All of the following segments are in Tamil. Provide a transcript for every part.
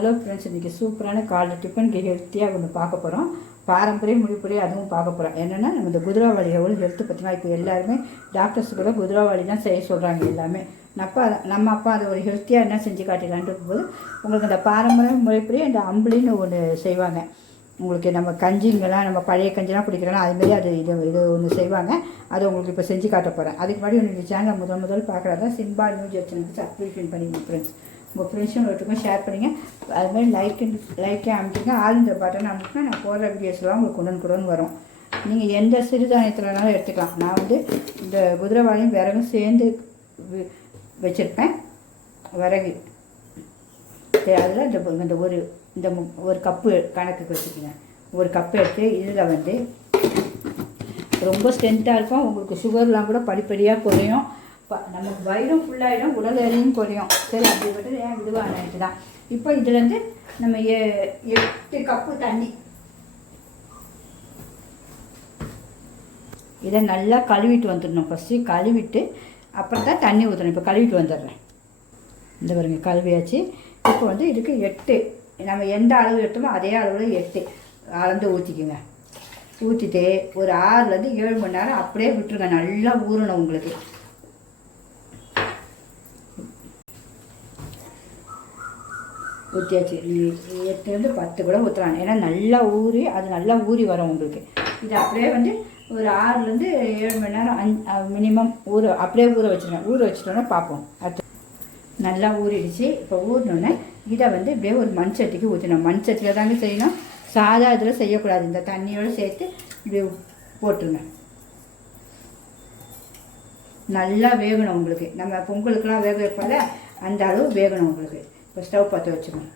ஹலோ ஃப்ரெண்ட்ஸ், இன்றைக்கி சூப்பரான காலை டிஃபனுக்கு ஹெல்த்தியாக ஒன்று பார்க்க போகிறோம். பாரம்பரிய முடிப்படி அதுவும் பார்க்க போகிறோம். என்னென்னா நம்ம இந்த குதிரைவாளி எவ்வளோ ஹெல்த்து பற்றினா இப்போ எல்லாருமே டாக்டர்ஸ் கூட குதிரைவாளி தான் செய்ய சொல்கிறாங்க எல்லாமே. நம்ம அப்பா அதை ஒரு ஹெல்த்தியாக என்ன செஞ்சு காட்டிடலான்ட்டு இருக்கும்போது உங்களுக்கு இந்த பாரம்பரிய முறைப்படி இந்த அம்புலின்னு ஒன்று செய்வாங்க. உங்களுக்கு நம்ம கஞ்சிங்கெல்லாம் நம்ம பழைய கஞ்சிலாம் குடிக்கிறோன்னா அதுமாரி இது ஒன்று செய்வாங்க. அதை உங்களுக்கு இப்போ செஞ்சு காட்ட போகிறேன். அதுக்கு முன்னாடி உங்கள் சேனல் முதல் பார்க்குறதா சிம்பா நியூஸ் சேனலுக்கு சப்ஸ்கிரிப்ஷன் பண்ணிங்க ஃப்ரெண்ட்ஸ். உங்கள் ஃப்ரெண்ட்ஸும் ஒருத்தருக்கும் ஷேர் பண்ணிங்க. அதுமாதிரி லைக்கே அமைச்சிங்க. ஆல் இந்த பட்டன் அமைச்சிங்கன்னா நான் போடுற வீடியோஸ்லாம் உங்களுக்கு குடன் வரும். நீங்கள் எந்த சிறுதானியத்துலனாலும் எடுத்துக்கலாம். நான் இந்த குதிரைவாளியும் விறகும் சேர்ந்து வச்சுருப்பேன். விறகு அதில் இந்த ஒரு கப்பு கணக்குக்கு வச்சுக்கோங்க. ஒரு கப்பு எடுத்து இதில் ரொம்ப ஸ்ட்ரென்த்தாக இருக்கும். உங்களுக்கு சுகர்லாம் கூட படிப்படியாக குறையும். நமக்கு வயிறும் ஃபுல்லாகிடும், உடல் எடையும் குறையும். சரி, அப்படிப்பட்டது ஏன் விடுவானாயிட்டு தான். இப்போ இதுலேருந்து நம்ம 8 கப்பு தண்ணி இதை நல்லா கழுவிட்டு வந்துடணும். ஃபஸ்ட்டு கழுவிட்டு அப்புறம் தான் தண்ணி ஊற்றணும். இப்போ கழுவிட்டு வந்துடுறேன். இந்த பாருங்க, கழுவியாச்சு. இப்போ இதுக்கு 8 நம்ம எந்த அளவு எடுத்தோமோ அதே அளவில் 8 அளந்து ஊற்றிக்குங்க. ஊற்றிட்டு ஒரு 6லேருந்து 7 மணி நேரம் அப்படியே விட்டுருங்க. நல்லா ஊறணும். உங்களுக்கு ஊற்றியாச்சு. 8லேருந்து 10 கூட ஊற்றலாம். ஏன்னா நல்லா ஊறி வரும் உங்களுக்கு. இது அப்படியே ஒரு 6லேருந்து 7 மணி நேரம் மினிமம் அப்படியே ஊற வச்சுருங்க. ஊற வச்சுட்டோன்னா பார்ப்போம். அடுத்து நல்லா ஊறிடுச்சு. இப்போ ஊறினோன்னே இதை இப்படியே ஒரு மண் சட்டிக்கு ஊற்றணும். மண் சட்டியில் தாங்க செய்யணும், சாதா இதில் செய்யக்கூடாது. இந்த தண்ணியோடு சேர்த்து இப்படி போட்டுருங்க. நல்லா வேகணும் உங்களுக்கு. நம்ம பொங்கலுக்கெல்லாம் வேக வைப்போம்ல, அந்த அளவு வேகணும் உங்களுக்கு. இப்போ ஸ்டவ் பற்ற வச்சுக்கணும்.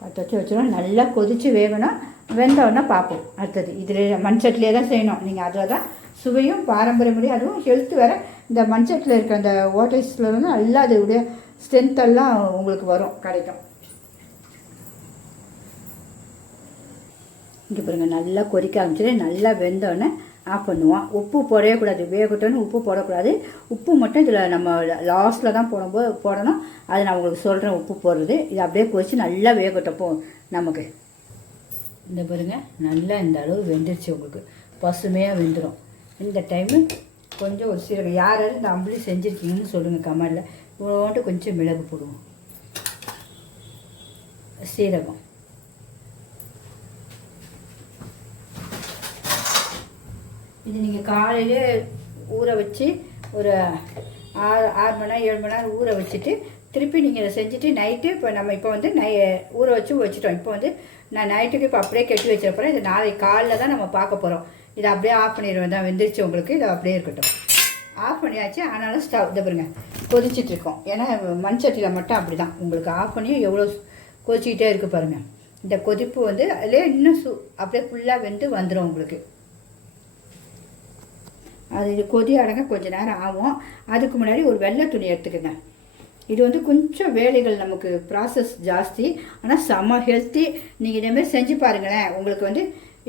பற்ற வச்சுக்கணும். நல்லா கொதித்து வேகணும். வெந்தோடனே பார்ப்போம். அடுத்தது இதில் மண் சட்டிலே தான் செய்யணும். நீங்கள் அதில் தான் சுவையும் பாரம்பரிய முறை, அதுவும் ஹெல்த்து வேறு. இந்த மண் சட்டியில் இருக்க அந்த ஓட்டைஸில் நல்லா அதோடைய ஸ்ட்ரென்த்தெல்லாம் உங்களுக்கு கிடைக்கும். இங்கே பாருங்கள், நல்லா கொதிக்க ஆரம்பிச்சு நல்லா வெந்தோடனே ஆஃப் பண்ணுவோம். உப்பு போடவே கூடாது. வேகட்டோன்னு உப்பு போடக்கூடாது. உப்பு மட்டும் இதில் நம்ம லாஸ்ட்டில் தான் போடணும். அது நான் உங்களுக்கு சொல்கிறேன் உப்பு போடுறது. இது அப்படியே கொதிச்சு நல்லா வேகட்டப்போ நமக்கு. இந்த பாருங்க, நல்லா இந்த அளவு வெந்துருச்சு. உங்களுக்கு பசுமையாக வெந்துடும். இந்த டைமு கொஞ்சம் ஒரு சீரகம், யாராவது இந்த அம்புலி செஞ்சுருக்கீங்கன்னு சொல்லுங்கள் கமெண்டில். இவ்வளோட்டு கொஞ்சம் மிளகு போடுவோம், சீரகம். இது நீங்கள் காலையிலே ஊற வச்சு ஒரு 6 மணி நேரம் 7 மணி நேரம் ஊற வச்சுட்டு திருப்பி நீங்கள் இதை செஞ்சுட்டு நைட்டு இப்போ நம்ம ஊற வச்சுட்டோம். இப்போ நான் நைட்டுக்கு இப்போ அப்படியே கெட்டி வச்சிருப்போம். இது நாளைக்கு காலையில் தான் நம்ம பார்க்க போகிறோம். இதை அப்படியே ஆஃப் பண்ணிடுவேன் தான். வெந்துருச்சு உங்களுக்கு. இதை அப்படியே இருக்கட்டும். ஆஃப் பண்ணியாச்சு. ஆனாலும் ஸ்டவ் இதை பாருங்க கொதிச்சிட்ருக்கோம். ஏன்னா மண் சட்டியில் மட்டும் அப்படி தான் உங்களுக்கு ஆஃப் பண்ணி எவ்வளோ கொதிச்சிக்கிட்டே இருக்குது பாருங்கள். இந்த கொதிப்பு அதிலே இன்னும் அப்படியே ஃபுல்லாக வந்துடும் உங்களுக்கு. இது கொதி அடங்க கொஞ்சம் நேரம் ஆகும். அதுக்கு முன்னாடி ஒரு வெள்ளை துணி எடுத்துக்கோங்க. இது கொஞ்சம் வேலைகள் நமக்கு ப்ராசஸ் ஜாஸ்தி, ஆனால் செம்ம ஹெல்த்தி. நீங்கள் இதேமாதிரி செஞ்சு பாருங்களேன். உங்களுக்கு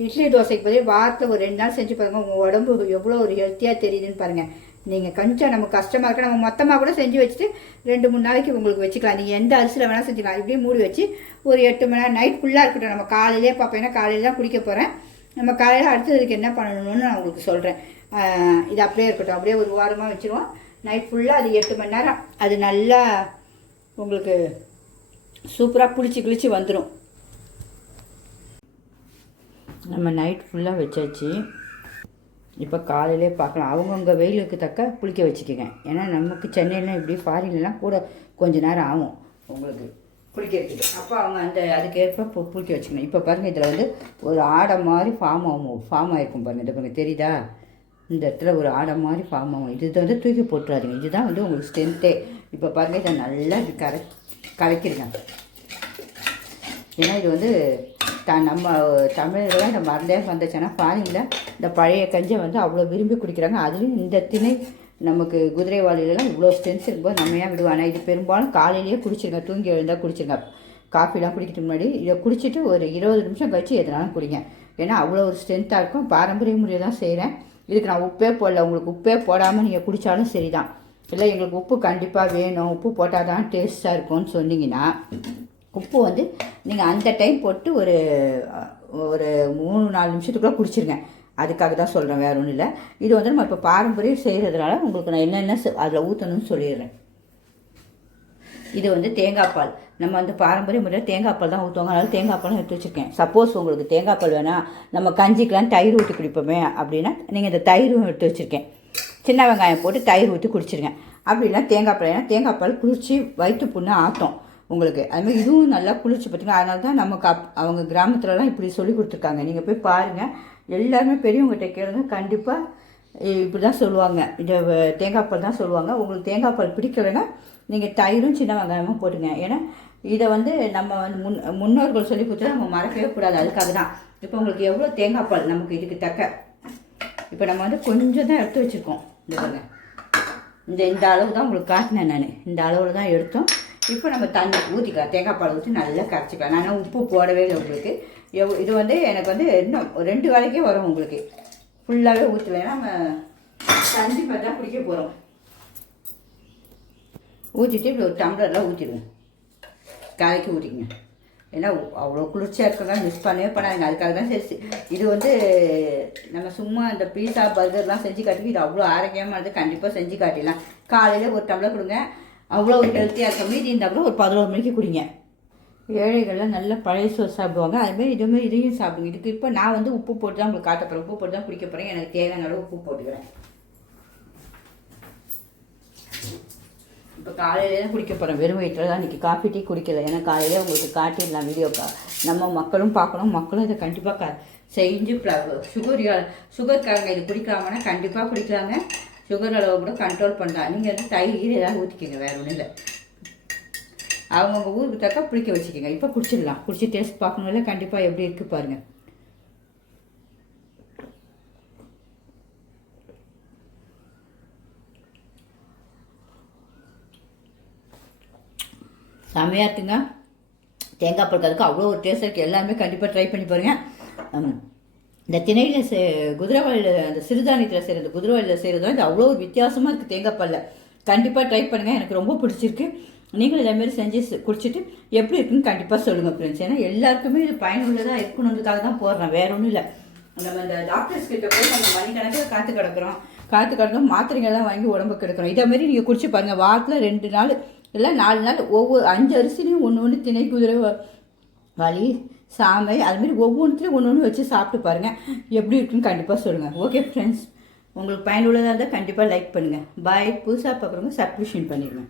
இட்லி தோசைக்கு பதில் வாரத்தில் ஒரு 2 நாள் செஞ்சு பாருங்கள். உங்கள் உடம்பு எவ்வளோ ஒரு ஹெல்த்தியாக தெரியுதுன்னு பாருங்கள். நீங்கள் கொஞ்சம் நமக்கு கஷ்டமாக இருக்க, நம்ம மொத்தமாக கூட செஞ்சு வச்சுட்டு 2-3 நாளைக்கு உங்களுக்கு வச்சுக்கலாம். நீங்கள் எந்த அரிசியில் வேணால் செஞ்சுக்கலாம். இப்படியே மூடி வச்சு ஒரு 8 மணி நேரம் நைட் ஃபுல்லாக இருக்கட்டும். நம்ம காலையிலே பார்ப்பேன். காலையில் தான் குடிக்க போகிறேன். நம்ம காலையில் அடுத்ததுக்கு என்ன பண்ணணும்னு நான் உங்களுக்கு சொல்கிறேன். இது அப்படியே இருக்கட்டும். அப்படியே ஒரு வாரமாக வச்சுருவோம். நைட் ஃபுல்லாக அது 8 மணி நேரம் அது நல்லா உங்களுக்கு சூப்பராக கிழிச்சு வந்துடும். நம்ம நைட் ஃபுல்லாக வச்சாச்சு. இப்போ காலையிலே பார்க்கலாம். அவங்கவுங்க வெயிலுக்கு தக்க புளிக்க வச்சுக்கோங்க. ஏன்னா நமக்கு சென்னையிலாம் இப்படி ஃபாரின்லாம் கூட கொஞ்சம் நேரம் ஆகும் உங்களுக்கு குளிக்கிறதுக்கு. அப்போ அவங்க அதுக்கேற்ப புளிக்க வச்சுக்கணும். இப்போ பாருங்கள், இதில் ஒரு ஆடை மாதிரி ஃபார்ம் ஆகிருக்கும் பாருங்கள். இதை பாருங்கள், தெரியுதா? இந்த இடத்துல ஒரு ஆடை மாதிரி ஃபார்ம் ஆகும். இது தூக்கி போட்டுறாதீங்க. இதுதான் உங்களுக்கு ஸ்ட்ரென்த்தே. இப்போ பாருங்கள், இதை நல்லா இது கலக்கிருங்க. ஏன்னா இது நம்ம தமிழர்களாக இந்த மறந்தே வந்துச்சுன்னா ஃபாரினில் இந்த பழைய கஞ்சியை அவ்வளோ விரும்பி குடிக்கிறாங்க. அதுலேயும் இந்த திணை நமக்கு குதிரைவாளிலலாம் இவ்வளோ ஸ்ட்ரென்த் இருக்கும்போது நம்ம ஏன் விடுவானா? இது பெரும்பாலும் காலையிலேயே குடிச்சிருங்க. தூங்கி எழுந்தால் குடிச்சிருங்க. காஃபிலாம் குடிக்கிறதுக்கு முன்னாடி இதை குடிச்சிட்டு ஒரு 20 நிமிஷம் கழிச்சு எதனாலும் குடிங்க. ஏன்னா அவ்வளோ ஒரு ஸ்ட்ரென்த்தாக இருக்கும். பாரம்பரிய முறையை தான் செய்கிறேன். இதுக்கு நான் உப்பே போடல. உங்களுக்கு உப்பே போடாமல் நீங்கள் குடித்தாலும் சரி தான். இல்லை எங்களுக்கு உப்பு கண்டிப்பாக வேணும், உப்பு போட்டால் தான் டேஸ்ட்டாக இருக்கும்னு சொன்னீங்கன்னா உப்பு வந்து நீங்கள் அந்த டைம் போட்டு ஒரு 3-4 நிமிஷத்துக்குள்ளே குடிச்சிருங்க. அதுக்காக தான் சொல்கிறேன், வேறு ஒன்றும் இல்லை. இது வந்து நம்ம இப்போ பாரம்பரியம் செய்கிறதுனால உங்களுக்கு நான் என்னென்ன அதில் ஊற்றணும்னு சொல்லிடுறேன். இது வந்து தேங்காய் பால். நம்ம வந்து பாரம்பரிய முறையில் தேங்காய் பால் தான் ஊற்றுவாங்க. அதனால் தேங்காய் பாலும் எடுத்து வச்சுருக்கேன். சப்போஸ் உங்களுக்கு தேங்காய் பால் வேணால் நம்ம கஞ்சிக்கெலாம் தயிர் ஊற்றி குடிப்போமே அப்படின்னா நீங்கள் இந்த தயிரும் எடுத்து வச்சுருக்கேன். சின்ன வெங்காயம் போட்டு தயிர் ஊற்றி குடிச்சிருங்க. அப்படின்னா தேங்காய் பால், ஏன்னா தேங்காய் பால் குளிர்ச்சி வயிற்று புண்ணு ஆற்றும் உங்களுக்கு. அதுமாதிரி இதுவும் நல்லா குளிர்ச்சி பார்த்திங்கன்னா. அதனால தான் நமக்கு அவங்க கிராமத்துலலாம் இப்படி சொல்லி கொடுத்துருக்காங்க. நீங்கள் போய் பாருங்கள், எல்லாருமே பெரியவங்ககிட்ட கேளுங்க, கண்டிப்பாக இப்படி தான் சொல்லுவாங்க. இந்த தேங்காய் பால் தான் சொல்லுவாங்க. உங்களுக்கு தேங்காய் பால் பிடிக்கலைன்னா நீங்கள் தயிரும் சின்ன வெங்காயமும் போட்டுங்க. ஏன்னா இதை வந்து நம்ம வந்து முன்னோர்கள் சொல்லி கொடுத்தா நம்ம மறக்கவே கூடாது. அதுக்காக தான். இப்போ உங்களுக்கு எவ்வளோ தேங்காய் பால் நமக்கு இதுக்கு தக்க, இப்போ நம்ம வந்து கொஞ்சம் தான் எடுத்து வச்சுருக்கோம். இந்த பாருங்க, இந்த அளவு தான் உங்களுக்கு காட்டினேன் நான். இந்த அளவில் தான் எடுத்தோம். இப்போ நம்ம தண்ணி ஊற்றிக்கலாம். தேங்காய் பால் ஊற்றி நல்லா கரைச்சிக்கலாம். நான் உப்பு போடவே இல்லை உங்களுக்கு. இது வந்து எனக்கு வந்து இன்னும் 2 வேளைக்கே வரும் உங்களுக்கு. ஃபுல்லாகவே ஊற்றலைன்னா நம்ம தண்ணி மாதிரி தான் குடிக்க போகிறோம். ஊற்றிட்டு இப்படி ஒரு டம்ளரில் ஊற்றிடுவோம். கலைக்கு ஊற்றிக்கங்க. ஏன்னா அவ்வளோ குளிர்ச்சியாக இருக்கிறதா மிஸ் பண்ணவே பண்ணாதுங்க. அதுக்காக தான் சரி. இது வந்து நம்ம சும்மா இந்த பீஸா பர்கர்லாம் செஞ்சு காட்டி இது அவ்வளோ ஆரோக்கியமானது. கண்டிப்பாக செஞ்சு காட்டிடலாம். காலையில் ஒரு டம்ளர் கொடுங்க, அவ்வளோ ஒரு ஹெல்த்தியாக இருக்க. மீதி இருந்தால் கூட ஒரு 11 மணிக்கு குடிங்க. ஏழைகள்லாம் நல்ல பழைய சோறு சாப்பிடுவாங்க. அதுமாரி இதுமாதிரி இதையும் சாப்பிடுங்க. இதுக்கு இப்போ நான் வந்து உப்பு போட்டு தான் உங்களுக்கு காட்ட போகிறேன். உப்பு போட்டு தான் குடிக்க போகிறேன். எனக்கு தேவையான அளவு உப்பு போட்டுக்கிறேன். இப்போ காலையிலே தான் குடிக்க போகிறேன். வெறும் வயிற்றில் தான். இன்றைக்கி காஃபி டீ குடிக்கல. ஏன்னா காலையிலே உங்களுக்கு காட்டிடலாம் வீடியோக்கா. நம்ம மக்களும் பார்க்கணும். மக்களும் இதை கண்டிப்பாக செஞ்சு சுகர்காரங்க இது குடிக்கலாமான்னா கண்டிப்பாக குடிக்கலாங்க. சுகர் அளவு கூட கண்ட்ரோல் பண்ணலாம். நீங்கள் வந்து தயிர் ஏதாவது ஊற்றிக்கோங்க, வேறு ஒன்றும் இல்லை. அவங்கவுங்க ஊருக்கு தக்கா பிடிக்க வச்சுக்கோங்க. இப்போ குடிச்சிடலாம். குடிச்சு டேஸ்ட் பார்க்கணும்ல, கண்டிப்பாக எப்படி இருக்குது பாருங்கள். செமையாக இருக்குங்க. தேங்காய் பால் அதுக்கு அவ்வளோ ஒரு டேஸ்ட் இருக்குது. எல்லாருமே கண்டிப்பாக ட்ரை பண்ணி பாருங்கள். இந்த திணையில் குதிரைவாளியில் அந்த சிறுதானியத்தில் செய்கிறது, குதிரைவாளியில் செய்கிறது இது அவ்வளோ ஒரு வித்தியாசமாக இருக்குது தேங்காய் பாலில். கண்டிப்பாக ட்ரை பண்ணுங்கள். எனக்கு ரொம்ப பிடிச்சிருக்கு. நீங்களும் இதேமாரி செஞ்சு குடிச்சிட்டு எப்படி இருக்குன்னு கண்டிப்பாக சொல்லுங்கள் ஃப்ரெண்ட்ஸ். ஏன்னா எல்லாருக்குமே இது பயனுள்ளதாக இருக்கணுன்றதுக்காக தான் போடுறேன், வேறு ஒன்றும் இல்லை. நம்ம இந்த டாக்டர்ஸ் கிட்ட போய் நம்ம மணிக்கணக்கில் காற்று கிடக்கிறோம் மாத்திரைகள்லாம் வாங்கி உடம்பு கெடுக்கிறோம். இதேமாரி நீங்கள் குடிச்சு பாருங்கள். வாரத்தில் 2 நாள் இல்லை 4 நாள் ஒவ்வொரு 5 அரிசிலையும் ஒன்று திணை, குதிரை வலி, சாமை, அதுமாரி ஒவ்வொன்றுத்துலையும் ஒன்று வச்சு சாப்பிட்டு பாருங்கள். எப்படி இருக்குன்னு கண்டிப்பாக சொல்லுங்கள். ஓகே ஃப்ரெண்ட்ஸ், உங்களுக்கு பயனுள்ளதாக இருந்தால் கண்டிப்பாக லைக் பண்ணுங்கள். பாய். புதுசாக பார்க்குறவங்க சப்ஸ்கிரிப்ஷன் பண்ணிடுங்க.